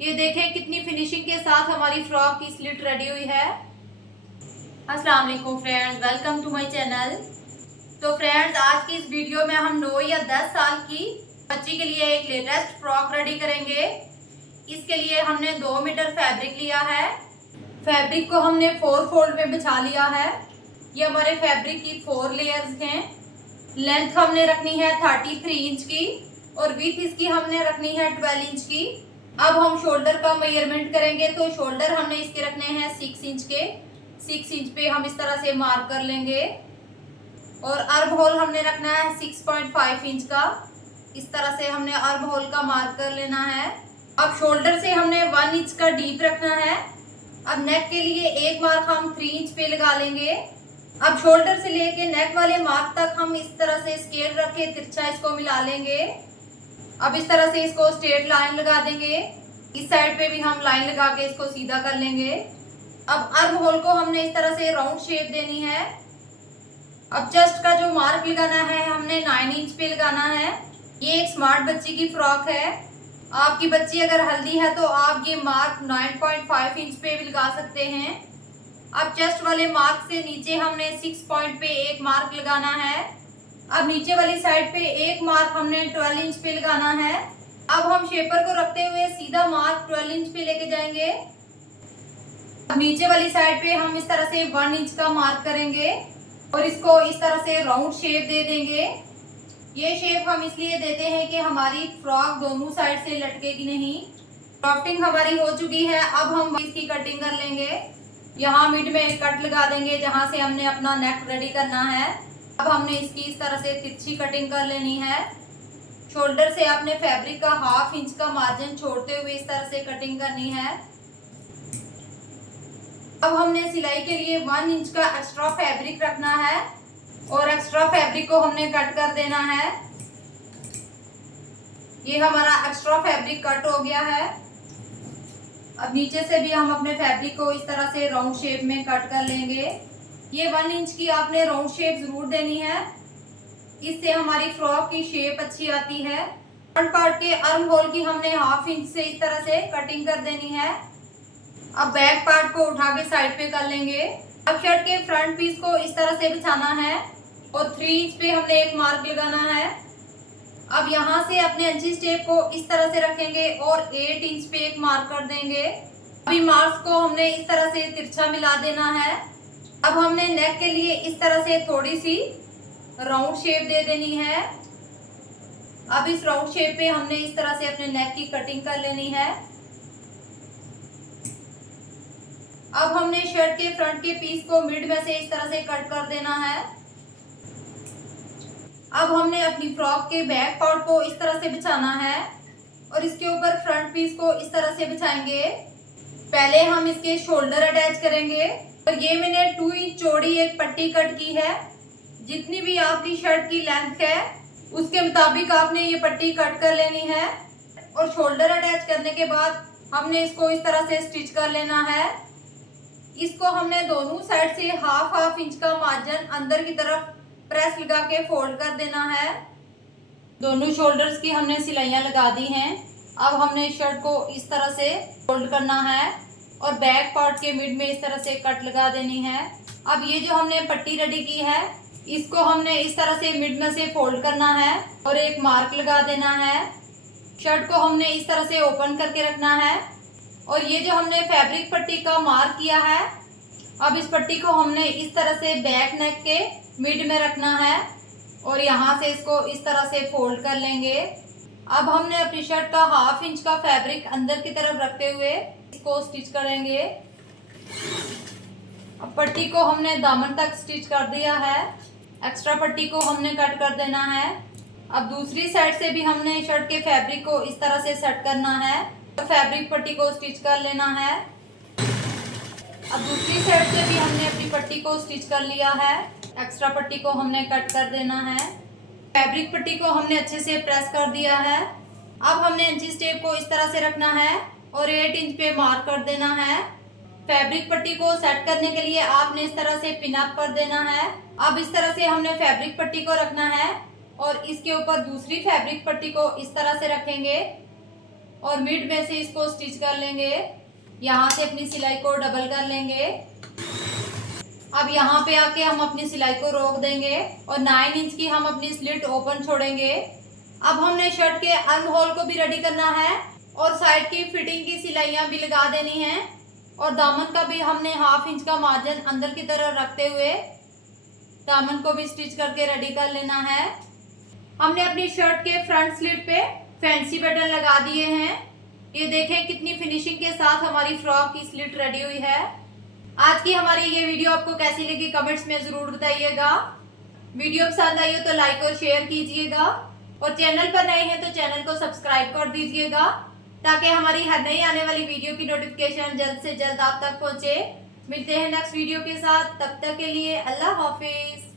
ये देखें कितनी फिनिशिंग के साथ हमारी फ्रॉक की स्लिट रेडी हुई है। अस्सलाम वालेकुम friends, welcome to my channel. तो फ्रेंड्स, आज की इस वीडियो में हम 9 या 10 साल की बच्ची के लिए एक लेटेस्ट फ्रॉक रेडी करेंगे। इसके लिए हमने 2 मीटर फैब्रिक लिया है। फैब्रिक को हमने 4 फोल्ड में बिछा लिया है। ये हमारे फैब्रिक की 4 लेयर्स हैं। लेंथ हमने रखनी है 33 इंच की और विड्थ इसकी हमने रखनी है 12 इंच की। अब हम शोल्डर का मेजरमेंट करेंगे। तो शोल्डर हमने इसके रखने हैं 6 इंच के। 6 इंच पे हम इस तरह से मार्क कर लेंगे और अर्म होल हमने रखना है 6.5 इंच का। इस तरह से हमने अर्म होल का मार्क कर लेना है। अब शोल्डर से हमने 1 इंच का डीप रखना है। अब नेक के लिए एक मार्क हम 3 इंच पे लगा लेंगे। अब शोल्डर से लेके नेक वाले मार्क तक हम इस तरह से स्केल रख के तिरछा इसको मिला लेंगे। अब इस तरह से इसको स्ट्रेट लाइन लगा देंगे। इस साइड पे भी हम लाइन लगा के इसको सीधा कर लेंगे। अब अर्म होल को हमने इस तरह से राउंड शेप देनी है। अब चेस्ट का जो मार्क लगाना है हमने 9 इंच पे लगाना है। ये एक स्मार्ट बच्ची की फ्रॉक है। आपकी बच्ची अगर हल्दी है तो आप ये मार्क 9.5 इंच पे भी लगा सकते हैं। अब चेस्ट वाले मार्क से नीचे हमने 6 पॉइंट पे एक मार्क लगाना है। अब नीचे वाली साइड पे एक मार्क हमने 12 इंच पे लगाना है। अब हम शेपर को रखते हुए सीधा मार्क 12 इंच पे लेके जाएंगे। अब नीचे वाली साइड पे हम इस तरह से 1 इंच का मार्क करेंगे और इसको इस तरह से राउंड शेप दे देंगे। ये शेप हम इसलिए देते हैं कि हमारी फ्रॉक दोनों साइड से लटकेगी नहीं। क्रॉपिंग हमारी हो चुकी है। अब हम इसकी कटिंग कर लेंगे। यहाँ मिड में एक कट लगा देंगे जहाँ से हमने अपना नेक रेडी करना है। अब हमने इसकी इस तरह से तिरछी कटिंग कर लेनी है। शोल्डर से आपने फैब्रिक का 1/2 इंच का मार्जिन छोड़ते हुए इस तरह से कटिंग करनी है। अब हमने सिलाई के लिए 1 इंच का एक्स्ट्रा फैब्रिक रखना है और एक्स्ट्रा फैब्रिक को हमने कट कर देना है। ये हमारा एक्स्ट्रा फैब्रिक कट हो गया है। अब नीचे से भी हम अपने फैब्रिक को इस तरह से राउंड शेप में कट कर लेंगे। ये 1 इंच की आपने राउंड शेप जरूर देनी है, इससे हमारी फ्रॉक की शेप अच्छी आती है। फ्रंट पार्ट के अर्म होल की हमने 1/2 इंच से इस तरह से कटिंग कर देनी है। अब बैक पार्ट को उठा के साइड पे कर लेंगे। अब शर्ट के फ्रंट पीस को इस तरह से बिछाना है और 3 इंच पे हमने एक मार्क लगाना है। अब यहाँ से अपने अंची स्टेप को इस तरह से रखेंगे और 8 इंच पे एक मार्क कर देंगे। अभी मार्क्स को हमने इस तरह से तिरछा मिला देना है। अब हमने नेक के लिए इस तरह से थोड़ी सी राउंड शेप दे देनी है। अब इस राउंड शेप पे हमने इस तरह से अपने नेक की कटिंग कर लेनी है। अब हमने शर्ट के फ्रंट के पीस को मिड में से इस तरह से कट कर देना है। अब हमने अपनी फ्रॉक के बैक पार्ट को इस तरह से बिछाना है और इसके ऊपर फ्रंट पीस को इस तरह से बिछाएंगे। पहले हम इसके शोल्डर अटैच करेंगे और ये मैंने 2 इंच चौड़ी एक पट्टी कट की है। जितनी भी आपकी शर्ट की लेंथ है उसके मुताबिक आपने ये पट्टी कट कर लेनी है और शोल्डर अटैच करने के बाद हमने इसको इस तरह से स्टिच कर लेना है। इसको हमने दोनों साइड से 1/2 इंच का मार्जिन अंदर की तरफ प्रेस लगा के फोल्ड कर देना है। दोनों शोल्डर्स की हमने सिलाइयाँ लगा दी हैं। अब हमने शर्ट को इस तरह से फोल्ड करना है और बैक पार्ट के मिड में इस तरह से कट लगा देनी है। अब ये जो हमने पट्टी रेडी की है इसको हमने इस तरह से मिड में से फोल्ड करना है और एक मार्क लगा देना है। शर्ट को हमने इस तरह से ओपन करके रखना है और ये जो हमने फैब्रिक पट्टी का मार्क किया है, अब इस पट्टी को हमने इस तरह से बैक नेक के मिड में रखना है और यहाँ से इसको इस तरह से फोल्ड कर लेंगे। अब हमने अपनी शर्ट का 1/2 इंच का फैब्रिक अंदर की तरफ रखते हुए इसको स्टिच करेंगे। अब पट्टी को हमने दामन तक स्टिच कर दिया है। एक्स्ट्रा पट्टी को हमने कट कर देना है। अब दूसरी साइड से भी हमने शर्ट के फैब्रिक को इस तरह से सेट करना है और फैब्रिक पट्टी को स्टिच कर लेना है। अब दूसरी साइड से भी हमने अपनी पट्टी को स्टिच कर लिया है। एक्स्ट्रा पट्टी को हमने कट कर देना है। फैब्रिक पट्टी को हमने अच्छे से प्रेस कर दिया है। अब हमने अंची स्टेप को इस तरह से रखना है और 8 इंच पे मार्क कर देना है। फैब्रिक पट्टी को सेट करने के लिए आपने इस तरह से पिन अप कर देना है। अब इस तरह से हमने फैब्रिक पट्टी को रखना है और इसके ऊपर दूसरी फैब्रिक पट्टी को इस तरह से रखेंगे और मिड में से इसको स्टिच कर लेंगे। यहाँ से अपनी सिलाई को डबल कर लेंगे। अब यहाँ पे आके हम अपनी सिलाई को रोक देंगे और 9 इंच की हम अपनी स्लिट ओपन छोड़ेंगे। अब हमने शर्ट के आर्म होल को भी रेडी करना है और साइड की फिटिंग की सिलाइयाँ भी लगा देनी है और दामन का भी हमने 1/2 इंच का मार्जिन अंदर की तरफ रखते हुए दामन को भी स्टिच करके रेडी कर लेना है। हमने अपनी शर्ट के फ्रंट स्लिट पे फैंसी बटन लगा दिए हैं। ये देखें कितनी फिनिशिंग के साथ हमारी फ्रॉक की स्लिट रेडी हुई है। आज की हमारी ये वीडियो आपको कैसी लगी कमेंट्स में जरूर बताइएगा। वीडियो पसंद आई हो तो लाइक और शेयर कीजिएगा और चैनल पर नए हैं तो चैनल को सब्सक्राइब कर दीजिएगा ताकि हमारी हर नई आने वाली वीडियो की नोटिफिकेशन जल्द से जल्द आप तक पहुंचे। मिलते हैं नेक्स्ट वीडियो के साथ, तब तक के लिए अल्लाह हाफिज।